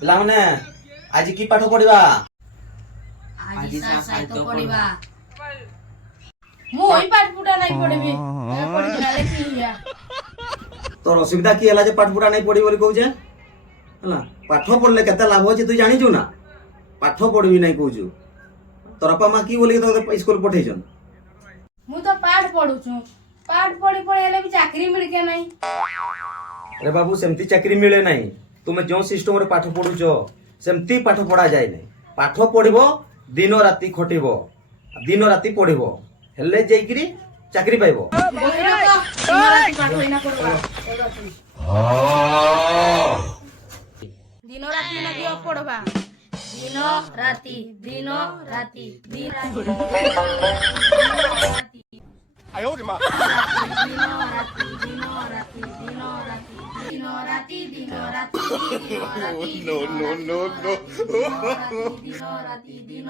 ପିଲାମାନେ ଆଜି କି ପାଠ ପଢିବା? ଆଜି ସାହିତ୍ୟ ପଢିବା। ମୁଁ ଏଇ ପାଠ ପୁଟା ନାଇଁ ପଢିବି। ପଢିଲା ଲେଖିଆ। ତୋର ଅସୁବିଧା କି ହେଲା ଯେ ପାଠ ପଢା ନାଇଁ ପଢି ବୋଲି କହୁଛେ? ହେଲା ପାଠ ପଢିଲେ କେତେ ଲାଭ ଅଛି ତୁଇ ଜାଣିଛୁ ନା? ପାଠ ପଢିବି ନାଇଁ କହୁଛୁ। ତୋର ବାପା ମା କି ବୋଲି ତୋତେ ସ୍କୁଲ ପଠେଇଛନ୍? ମୁଁ ତ ପାଠ ପଢୁଛୁ। ପାଠ ପଢି ପଢି ହେଲେ ବି ଚାକିରି ମିଳି के नहीं। अरे बाबू सेमती चाकरी मिले नहीं। तुम जो सिस्टम रे पाठ पढ़ुछ सेमती पाठ पढ़ा जाए नहीं। पाठ पढ़िबो दिन राति खटिबो दिन राति पढ़िबो हेले जाइकरी चाकरी पाइबो। दिन राति ना दियो पढ़बा। दिन राति दिन राति दिन राति आयो रे मां दिन राति दिन राति दिन राति दिन राति नो नो नो नो दिन राति दिन